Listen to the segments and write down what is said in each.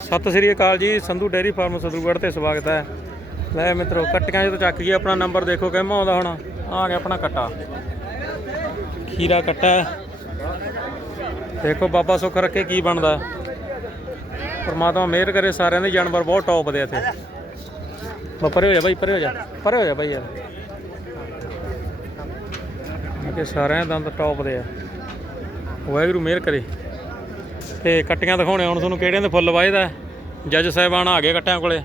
ਸਤਿ ਸ੍ਰੀ ਅਕਾਲ ਜੀ, Sandhu dairy farm ਸਦੂਗੜ੍ਹ ਤੇ ਸਵਾਗਤ ਹੈ। ਲੈ ਮਿੱਤਰੋ, ਕੱਟੀਆਂ ਜਦੋਂ ਚੱਕ ਗਈ, ਆਪਣਾ ਨੰਬਰ ਦੇਖੋ, ਕਿਵੇਂ ਆਉਂਦਾ ਹੁਣ? ਆ ਗਿਆ ਆਪਣਾ ਕੱਟਾ। ਖੀਰਾ ਕੱਟਾ ਦੇਖੋ, ਬਾਬਾ ਸੁੱਖ ਰੱਖੇ ਕੀ ਬਣਦਾ। ਪਰਮਾਤਮਾ ਮਿਹਰ ਕਰੇ, ਸਾਰਿਆਂ ਦੇ ਜਾਨਵਰ ਬਹੁਤ ਟੌਪ ਦੇ ਆ ਇੱਥੇ। ਬਾ ਪਰੇ ਹੋ ਜਾ ਬਾਈ, ਪਰੇ ਹੋ ਜਾ। ਪਰੇ ਹੋ ਜਾ ਬਾਈ ਯਾਰ। ਕਿ ਸਾਰਿਆਂ ਦੰਦ ਟੌਪ ਦੇ ਆ। ਵਾਹਿਗੁਰੂ ਮਿਹਰ ਕਰੇ। ਤੇ ਕੱਟੀਆਂ ਦਿਖਾਉਣੇ ਹੁਣ ਤੁਹਾਨੂੰ ਕਿਹੜਿਆਂ ਦੇ ਫੁੱਲ ਵਾਏਦਾ ਹੈ। ਜੱਜ ਸਾਹਿਬਾਨ ਆ ਗਏ ਕੱਟਿਆਂ ਕੋਲੇ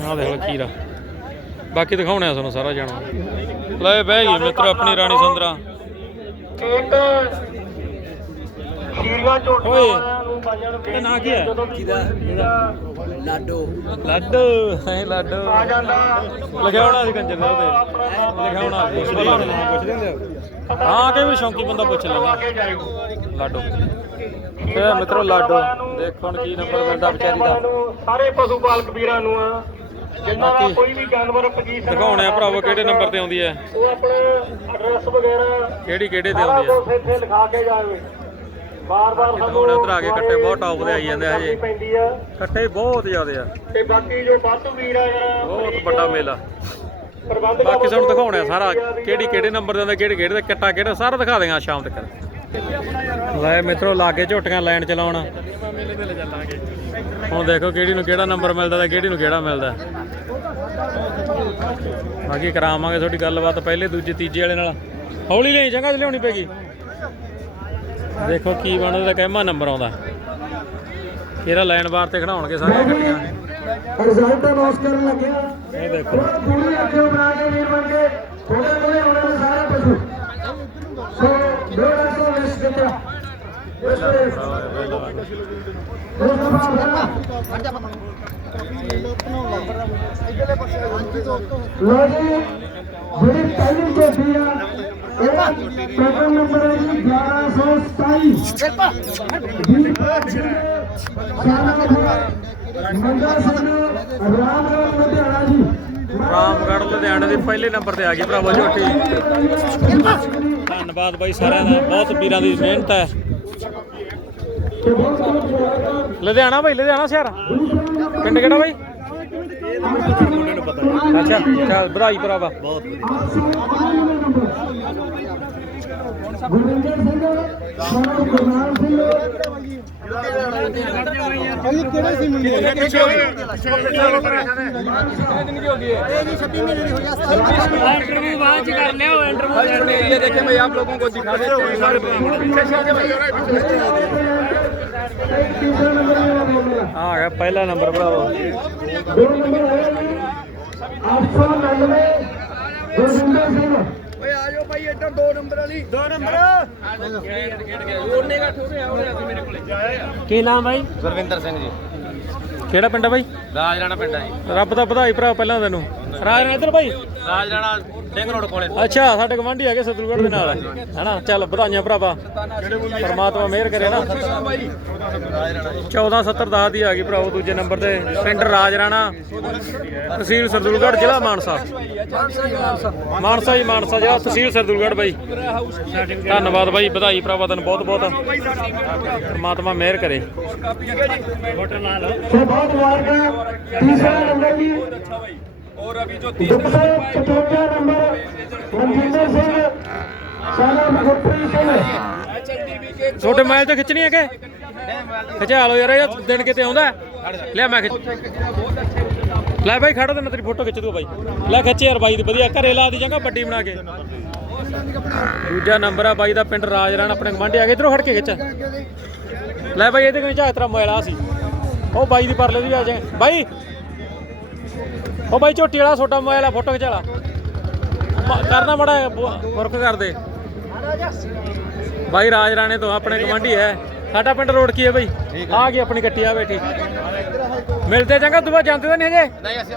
ਆਹ ਦੇਖ ਲਓ ਖੀਰਾ ਬਾਕੀ ਦਿਖਾਉਣੇ ਆ ਤੁਹਾਨੂੰ ਸਾਰਾ ਜਾਣਾ ਲੈ ਬਹਿ ਗਈ ਮਿੱਤਰ ਆਪਣੀ ਰਾਣੀ ਸੁੰਦਰਾ ਓਏ। ਵਾਲਿਆਂ ਨੂੰ ਪਾਈਆਂ ਨੂੰ ਨਾਂ ਕੀ ਹੈ? ਲਾਡੋ। ਲੱਡੂ ਐ ਲੱਡੂ। ਆ ਜਾਂਦਾ ਲਿਖਿਆ ਹੋਣਾ ਸੀ ਕੰਜਰ ਦੇ ਉਹਦੇ ਲਿਖਿਆ ਹੋਣਾ ਸੀ। ਪੁੱਛ ਲੈਂਦੇ ਹਾਂ ਕਿ ਵੀ ਸ਼ੌਂਕੀ ਬੰਦਾ ਪੁੱਛ ਲੈਂਦਾ। ਲਾਡੋ ਤੇ ਮਿੱਤਰੋ ਲਾਡੋ ਦੇਖੋ ਹੁਣ ਕੀ ਨੰਬਰ ਮਿਲਦਾ ਵਿਚਾਰੀ ਦਾ। ਸਾਰੇ ਪਸ਼ੂ ਪਾਲਕ ਵੀਰਾਂ ਨੂੰ ਆ। ਦਾ ਬਾਕੀ ਕੋਈ ਵੀ ਜਾਨਵਰ ਪੋਜੀਸ਼ਨ ਦਿਖਾਉਣੇ ਆ ਭਰਾਵੋ ਕਿਹੜੇ ਨੰਬਰ ਤੇ ਆਉਂਦੀ ਹੈ। ਉਹ ਆਪਣੇ ਐਡਰੈਸ ਵਗੈਰਾ ਕਿਹੜੀ ਕਿਹੜੇ ਤੇ ਸਾਰਾ ਆਉਂਦੀ ਹੈ? ਕੁਝ ਇੱਥੇ ਲਿਖਾ ਕੇ ਜਾਵੇ। ਬਾਰ-ਬਾਰ ਸਾਨੂੰ ਉੱਧਰ ਆ ਕੇ ਕੱਟੇ ਬਹੁਤ ਟੌਪ ਦੇ ਆਈ ਜਾਂਦੇ ਆ ਹਜੇ। ਕੱਟੇ ਬਹੁਤ ਜ਼ਿਆਦੇ ਆ। ਤੇ ਬਾਕੀ ਜੋ ਵਾਧੂ ਵੀਰ ਆ ਯਾਰ ਬਹੁਤ ਵੱਡਾ ਮੇਲਾ। ਪ੍ਰਬੰਧਕ ਬਾਕੀ ਤੁਹਾਨੂੰ ਦਿਖਾਉਣੇ ਸਾਰਾ ਕਿਹੜੀ ਕਿਹੜੇ ਨੰਬਰ ਦੇ ਆਉਂਦੇ ਕਿਹੜੇ ਕਿਹੜੇ ਦੇ ਕੱਟਾ ਕਿਹੜਾ ਸਾਰਾ ਦਿਖਾ ਦੇਗਾ ਸ਼ਾਮ ਤੱਕ। ਲੈ ਮਿੱਤਰੋ ਲਾਗੇ ਝੋਟੀਆਂ ਲਾਈਨ ਚਲਾਉਣ। ਹੁਣ ਦੇਖੋ ਕਿਹੜੀ ਨੂੰ ਕਿਹੜਾ ਨੰਬਰ ਮਿਲਦਾ ਤੇ ਕਿਹੜੀ ਨੂੰ ਕਿਹੜਾ ਮਿਲਦਾ। ਬਾਕੀ ਕਰਾਵਾਂਗੇ ਤੁਹਾਡੀ ਗੱਲਬਾਤ ਪਹਿਲੇ ਦੂਜੇ ਤੀਜੇ ਵਾਲੇ ਨਾਲ। ਹੌਲੀ ਲਈ ਚੰਗਾ ਲਿਆਉਣੀ ਪੈਗੀ। ਦੇਖੋ ਕੀ ਬਣਦਾ ਤੇ ਕਹਿਮਾ ਨੰਬਰ ਆਉਂਦਾ। ਇਹਦਾ ਲਾਈਨ ਬਾਰ ਤੇ ਖੜਾਉਣਗੇ ਸਾਰੀਆਂ ਗੱਡੀਆਂ। ਰਿਜ਼ਲਟ ਅਨਾਉਂਸ ਕਰਨ ਲੱਗਿਆ ਇਹ ਦੇਖੋ। ਪੂਰੀ ਅੱਗੇ ਬਣਾ ਕੇ ਵੀਰ ਬਣ ਕੇ ਥੋੜੇ ਥੋੜੇ ਹੋਣੇ ਨੇ ਸਾਰੇ ਪਸ਼ੂ। ਸੋ ਡੇਢ ਸੌ ਵਿਸ ਦਿੱਤਾ ਇਸ ਵੇਲੇ ਉਸ ਦਾ ਭਾਵ ਲੋ ਜੀ ਜਿਹੜੀ ਪਹਿਲੀ ਝੋਟੀ ਆ ਇਹਦਾ ਟੋਟਲ ਨੰਬਰ ਹੈ ਜੀ 1127 ਮੰਗਾ ਸਿੰਘ ਰਾਮਗੜ੍ਹ ਲੁਧਿਆਣਾ ਜੀ ਰਾਮਗੜ੍ਹ ਲੁਧਿਆਣੇ ਦੇ ਪਹਿਲੇ ਨੰਬਰ ਤੇ ਆ ਗਈ ਭਰਾਵੋ ਝੋਟੀ ਧੰਨਵਾਦ ਬਾਈ ਸਾਰਿਆਂ ਦਾ, ਬਹੁਤ ਵੀਰਾਂ ਦੀ ਮਿਹਨਤ ਹੈ। ਲੁਧਿਆਣਾ ਬਾਈ, ਲੁਧਿਆਣਾ ਸ਼ਹਿਰ? ਪਿੰਡ ਕਿਹੜਾ ਬਾਈ? ਅੱਛਾ, ਚੱਲ, ਵਧਾਈ ਭਰਾਵਾ। ਬਹੁਤ ਗੁਰਿੰਦਰ ਸਿੰਘ ਸਾਨੂੰ ਗੁਰਨਾਮ ਸਿੰਘ ਇੰਟਰਵਿਊ ਬਾਅਦ ਚ ਕਰ ਲਿਓ ਇੰਟਰਵਿਊ ये देखे भाई आप लोगों को दिखा देते हैं सारे ਤੀਸਰਾ ਨੰਬਰ ਆਇਆ ਬੋਲਣਾ ਆ ਗਿਆ ਪਹਿਲਾ ਓਏ ਆ ਜਾਓ ਭਾਈ ਇੱਧਰ ਦੋ ਨੰਬਰ ਵਾਲੀ। 2 ਨੰਬਰ। ਉਹਨੇ ਘੱਟ ਹੋ ਗਿਆ ਉਹਨੇ ਮੇਰੇ ਕੋਲੇ ਕੀ ਨਾਮ ਭਾਈ ਗੁਰਵਿੰਦਰ ਸਿੰਘ ਜੀ। ਕਿਹੜਾ ਪਿੰਡ ਆ ਬਾਈ? ਰਾਜ ਪਿੰਡ ਆ ਜੀ। ਰੱਬ ਦਾ ਵਧਾਈ ਭਰਾ ਪਹਿਲਾਂ ਤੈਨੂੰ। ਰਾਜ ਰਾਣਾ ਇੱਧਰ ਭਾਈ? ਰਾਜ ਰਾਣਾ ਸਿੰਘ ਰੋਡ ਕੋਲੇ। ਅੱਛਾ ਸਾਡੇ ਗਵਾਂਢੀ ਹੈਗੇ ਸਤਲੁਗੜ ਦੇ ਨਾਲ। ਹੈਨਾ? ਚੱਲ ਵਧਾਈਆਂ ਭਰਾਵਾ। ਪਰਮਾਤਮਾ ਮਿਹਰ ਕਰੇ ਨਾ। 1470 ਦਾ ਦੀ ਆ ਗਈ ਭਰਾਓ ਦੂਜੇ ਨੰਬਰ ਤੇ। ਪਿੰਡ ਰਾਜ ਰਾਣਾ ਤਹਿਸੀਲ ਸਰਦੂਲਗੜ ਜ਼ਿਲ੍ਹਾ ਮਾਨਸਾ। ਮਾਨਸਾ ਜੀ ਮਾਨਸਾ ਜਿਹੜਾ ਤਹਿਸੀਲ ਸਰਦੂਲਗੜ ਬਾਈ। ਧੰਨਵਾਦ ਬਾਈ ਵਧਾਈ ਭਰਾਵਾ ਤੈਨੂੰ ਬਹੁਤ ਬਹੁਤ। ਪਰਮਾਤਮਾ ਮਿਹਰ ਕਰੇ। ਬਹੁਤ ਮੁਬਾਰਕਾਂ ਤੀਸਰਾ ਨੰਬਰ ਜੀ। और अभी जो तीसरा ਨੰਬਰ ਮਨਜਿੰਦਰ ਸਿੰਘ ਸਾਨਾ ਗੁਰਪ੍ਰੀਤ ਸਿੰਘ ਛੋਟੇ ਮੋਬਾਈਲ ਤੇ ਖਿੱਚਣੀ ਹੈ ਕਿ ਖਿਚਾ ਲਓ ਯਾਰ ਇਹ ਦਿਨ ਕਿਤੇ ਆਉਂਦਾ ਹੈ? ਲਿਆ ਮੈਂ ਖਿੱਚ ਲੈ ਬਾਈ ਖੜਾ ਤੇ ਮੈਂ ਤੇਰੀ ਫੋਟੋ ਖਿੱਚ ਦੂ ਬਾਈ ਲੈ ਖਿੱਚ ਯਾਰ ਬਾਈ ਦੀ ਵਧੀਆ ਘਰੇ ਲਾ ਦੀ ਜਗ੍ਹਾ ਵੱਡੀ ਬਣਾ ਕੇ ਦੂਜਾ ਨੰਬਰ ਆ ਬਾਈ ਦਾ ਪਿੰਡ ਰਾਜਰਾਣ ਆਪਣੇ ਗਵਾਂਢੀ ਆ ਗਏ ਇਧਰੋਂ ਹਟ ਕੇ ਖਿੱਚ ਲੈ ਬਾਈ ਇਹਦੇ ਕੋਲ ਚਾਹ ਤੇਰਾ ਮੋਬਾਈਲ ਆ ਸੀ ਉਹ ਬਾਈ ਦੀ ਪਰਲੇ ਦੀ ਵੀ ਆ ਜਾਏ ਬਾਈ ਉਹ ਬਾਈ ਝੋਟੀ ਵਾਲਾ ਛੋਟਾ ਮੋਬਾਈਲ ਆ ਫੋਟੋ ਖਿਚਾਲਾ ਕਰਨਾ ਮੜਾ ਫੁਰਕ ਕਰਦੇ ਬਾਈ ਰਾਜ ਰਾਣੇ ਤੋਂ ਆਪਣੇ ਗਵਾਂਢੀ ਹੈ। ਸਾਡਾ ਪਿੰਡ ਰੋਡ ਕੀ ਹੈ ਬਾਈ? ਆ। ਗਈ ਆਪਣੀ ਕੱਟੀ ਆ ਬੈਠੀ। ਮਿਲਦੇ ਚੰਗਾ ਤੂੰ ਜਾਂਦੇ ਤਾਂ ਨਹੀਂ ਹਜੇ? ਨਹੀਂ ਅਸੀਂ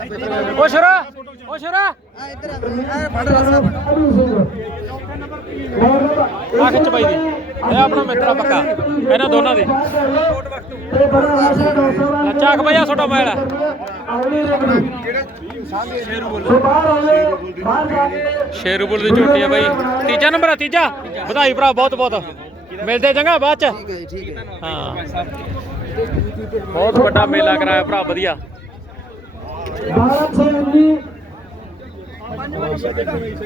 ਓ ਸ਼ਰਾ ਓ ਸ਼ਰਾ। ਅਬੂ ਸਿੰਘ ਆ ਖਿੱਚ ਬਾਈ ਦੀ। ਇਹ ਆਪਣਾ ਮਿੱਤਰਾ ਪੱਕਾ। ਇਹਨਾਂ ਦੋਨਾਂ ਦੀ। ਤੇ ਬੜਾ ਛੋਟਾ ਮੋਬਾਈਲ ਆ। ਸ਼ੇਰੂਪੁਰ ਦੀ ਝੋਟੀ ਆ ਬਾਈ। ਤੀਜਾ ਨੰਬਰ ਆ, ਤੀਜਾ। ਵਧਾਈ ਭਰਾ, ਬਹੁਤ ਬਹੁਤ। ਮਿਲਦੇ ਚੰਗਾ, ਬਾਅਦ ਚ। ਹਾਂ। ਬਹੁਤ ਵੱਡਾ ਮੇਲਾ ਕਰਾਇਆ ਭਰਾ, ਵਧੀਆ। 1219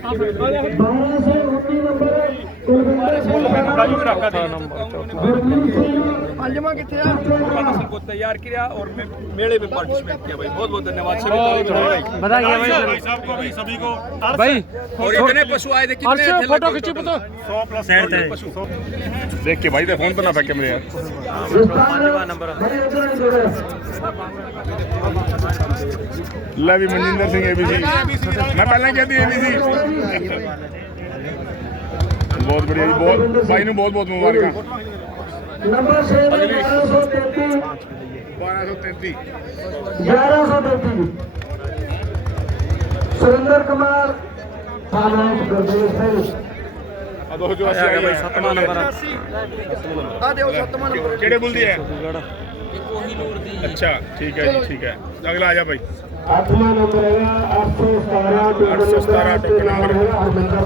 1219 ਨੰਬਰ ਕੁਲਵਿੰਦਰ ਸਿੰਘ ਗੁਰਮੀਤ ਸਿੰਘ पंजमा किथे है को तैयार किया और मैं मेले में पार्टिसिपेट किया भाई बहुत बहुत धन्यवाद सभी ताली बजाओ भाई ਵਧਾਈਆਂ ਬਾਈ सबको भी सभी को ਬਾਈ और इतने पशु आए थे कितने ਅਰਸ਼ थे ਫੋਟੋ लगभग ਖਿੱਚੀ ਪੁੱਤ 100 प्लस साइड पे देख के भाई दे फोन पर ना फेंके मेरे यार ਪੰਜਵਾਂ ਨੰਬਰ ਬੜੇ ਉਧਰ ਨਹੀਂ ਜੁੜੇ ਲੈ ਵੀ ਮਨਜਿੰਦਰ ਸਿੰਘ ਏਬੀਸੀ ਮੈਂ ਪਹਿਲਾਂ ਹੀ ਕਹਿੰਦੀ ਏਬੀਸੀ ਬਹੁਤ ਵਧੀਆ ਜੀ ਬਹੁਤ ਬਾਈ ਨੂੰ ਬਹੁਤ ਬਹੁਤ ਮੁਬਾਰਕਾਂ। ਨੰਬਰ 6 ਦੇ 1233 1233 ਸੁਰਿੰਦਰ ਕੁਮਾਰ ਸਾਹਮਣੇ ਜੋ ਅਸੀਂ ਆ ਗਿਆ ਸੱਤਵਾਂ ਨੰਬਰ ਆ। ਦਿਓ ਸੱਤਵਾਂ ਨੰਬਰ। ਕਿਹੜੇ ਬੁੱਲ ਹੈ? ਅੱਛਾ ਠੀਕ ਹੈ ਜੀ ਠੀਕ ਹੈ। ਅਗਲਾ ਆ ਜਾ ਭਾਈ ਅੱਠਵਾਂ ਨੰਬਰ ਹੈਗਾ 817 817 ਟੋਕਨ ਹਰਮਿੰਦਰ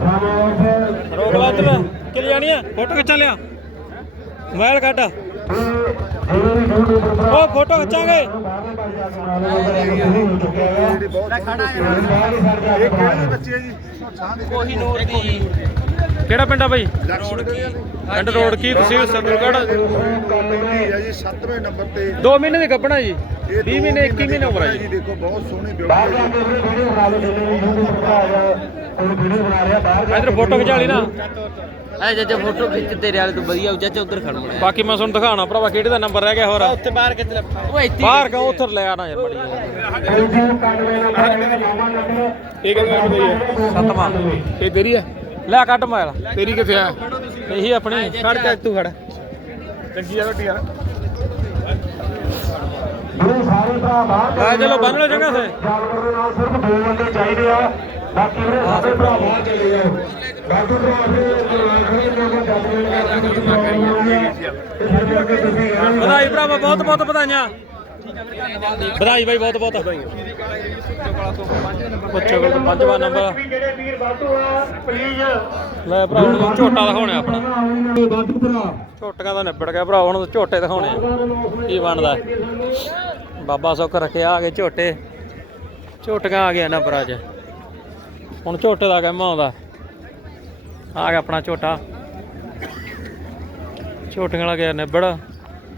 ਰੋਕ ਲਾ ਇੱਧਰ ਕਿੱਲ ਜਾਣੀ ਆ ਫੋਟੋ ਖਿੱਚਾਂ ਲਿਆ ਮੋਬਾਈਲ ਕੱਢ ਉਹ ਫੋਟੋ ਖਿੱਚਾਂਗੇ ਕਿਹੜਾ ਪਿੰਡ ਆ ਬਾਈ ਪਿੰਡ ਰੋਡ ਕੀ ਤੁਸੀਂ ਸੰਦੂਰਗੜ੍ਹ ਜੀ 7ਵੇਂ ਨੰਬਰ ਤੇ 2 ਮਹੀਨੇ ਦੀ ਗੱਭਣਾ ਜੀ 20 ਮਹੀਨੇ 21 ਮਹੀਨੇ ਉਮਰ ਆ ਜੀ ਦੇਖੋ ਬਹੁਤ ਸੋਹਣੀ ਬਿਊਟੀ ਕੇ ਆ ਕੋਈ ਵੀਡੀਓ ਬਣਾ ਰਿਹਾ ਬਾਹਰ ਇੱਧਰ ਫੋਟੋ ਖਿਚਾ ਲਈ ਨਾ। ਐ ਜੇ ਫੋਟੋ ਖਿੱਚ ਤੇਰੇ ਵਾਲੇ ਤੋਂ ਵਧੀਆ ਉੱਜਾ ਚ ਉਧਰ ਖੜ ਮੁੜਿਆ। ਬਾਕੀ ਮੈਂ ਤੁਹਾਨੂੰ ਦਿਖਾਉਣਾ ਭਰਾਵਾ ਕਿਹੜੇ ਦਾ ਨੰਬਰ ਰਹਿ ਗਿਆ ਹੋਰ। ਉੱਥੇ ਬਾਹਰ ਕਿੱਥੇ ਉਹ ਇੱਥੇ ਬਾਹਰ ਕਾ ਉੱਥਰ ਲੈ ਆਣਾ ਯਾਰ ਬੜੀ YouTube 91 ਨੰਬਰ ਹੈਗਾ ਨਵਾਂ ਨੰਬਰ ਇਹ ਕਿਹਦੇ ਨਾਲ ਬਤਾਈਏ ਸੱਤਵਾਂ। ਇਹ ਤੇਰੀ ਹੈ ਲੈ ਕੱਢ ਮੋਬਾਈਲ। ਤੇਰੀ ਕਿੱਥੇ ਆ? ਇਹੀ ਆਪਣੀ। ਖੜ ਜਾ ਤੂੰ ਖੜ। ਚੰਗੀ ਆ ਰੋਟੀ ਯਾਰ ਸਾਰੇ ਭਰਾ ਬਾਹਰ ਆ ਚਲੋ ਬੰਨ ਲਓ ਜਗ੍ਹਾ ਸੇ ਜਾਨਵਰ ਦੇ ਨਾਲ ਸਿਰਫ ਦੋ ਬੰਦੇ ਚਾਹੀਦੇ ਆ। ਬਾਕੀ ਮੇਰੇ ਸਾਰੇ ਭਰਾ ਬਾਹਰ ਚਲੇ ਜਾਓ। ਬਾਕੀ ਭਰਾ ਫਿਰ ਲੜਾਈ ਖੜੇ ਲੋਕਾਂ ਜੱਜਮੈਂਟ ਕਰਕੇ ਕੁਝ ਪ੍ਰੋਬਲਮ ਹੋ। ਗਿਆ ਤੇ ਫਿਰ ਅੱਗੇ ਤੁਸੀਂ ਆਉਣਾ। ਵਧਾਈ ਭਰਾਵਾ ਬਹੁਤ ਬਹੁਤ ਵਧਾਈਆਂ। ਵਧਾਈ ਬਾਈ ਬਹੁਤ ਬਹੁਤ। ਪੁੱਛੋ ਕੋਲ ਪੰਜਵਾਂ ਨੰਬਰ। ਜਿਹੜੇ ਵੀਰ ਬਾਟੂ ਆ ਪਲੀਜ਼ ਲੈ ਭਰਾ ਹੁਣ ਝੋਟਾ ਦਿਖਾਉਣਾ ਆਪਣਾ। ਭਰਾ। ਝੋਟੀਆਂ ਦਾ ਨਿਬੜ ਗਿਆ ਭਰਾ ਹੁਣ ਝੋਟੇ ਦਿਖਾਉਣੇ ਆ। ਕੀ ਬਣਦਾ? ਬਾਬਾ ਸੁੱਖ ਰੱਖਿਆ ਆ ਗਏ ਝੋਟੇ। ਝੋਟੀਆਂ ਆ ਗਿਆ ਨਾ ਭਰਾ ਚ। ਹੁਣ ਝੋਟੇ ਦਾ ਕੰਮ ਆਉਂਦਾ। ਆ ਗਿਆ ਆਪਣਾ ਝੋਟਾ। ਝੋਟੀਆਂ ਵਾਲਾ ਗਿਆ ਨਿਬੜ।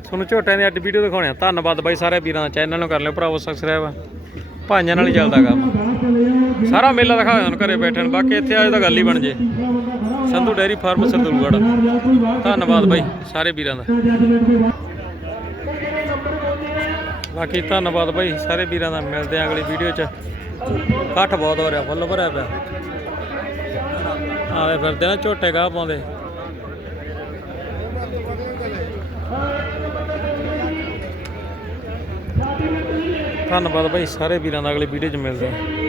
ਤੁਹਾਨੂੰ ਝੋਟਿਆਂ ਦੀ ਅੱਜ ਵੀਡੀਓ ਦਿਖਾਉਣੇ ਆ। ਧੰਨਵਾਦ ਬਾਈ ਸਾਰੇ ਵੀਰਾਂ ਦਾ। ਚੈਨਲ ਨੂੰ ਕਰ ਲਿਓ ਭਰਾਵੋ ਸਬਸਕ੍ਰਾਈਬ ਭਾਈਆਂ ਨਾਲ ਹੀ ਚੱਲਦਾ ਕੰਮ। ਸਾਰਾ ਮੇਲਾ ਦਿਖਾਇਆ ਤੁਹਾਨੂੰ ਘਰੇ ਬੈਠਣ। ਬਾਕੀ ਇੱਥੇ ਆਏ ਤਾਂ ਗੱਲ ਹੀ ਬਣ ਜੇ। ਸੰਧੂ ਡੈਰੀ ਫਾਰਮ ਸਰਦੂਲਗੜ੍ਹ ਧੰਨਵਾਦ ਬਾਈ ਸਾਰੇ ਵੀਰਾਂ ਦਾ। ਬਾਕੀ ਧੰਨਵਾਦ ਬਾਈ ਸਾਰੇ ਵੀਰਾਂ ਦਾ। ਮਿਲਦੇ ਆ ਅਗਲੀ ਵੀਡੀਓ 'ਚ। ਇਕੱਠ ਬਹੁਤ ਹੋ ਰਿਹਾ, ਫੁੱਲ ਭਰਿਆ ਪਿਆ। ਆਲੇ ਫਿਰਦੇ ਨਾ ਝੋਟੇ ਗਾਹ ਪਾਉਂਦੇ। ਧੰਨਵਾਦ ਭਾਈ, ਸਾਰੇ ਵੀਰਾਂ ਦਾ ਅਗਲੀ ਵੀਡੀਓ 'ਚ ਮਿਲਦੇ ਆ।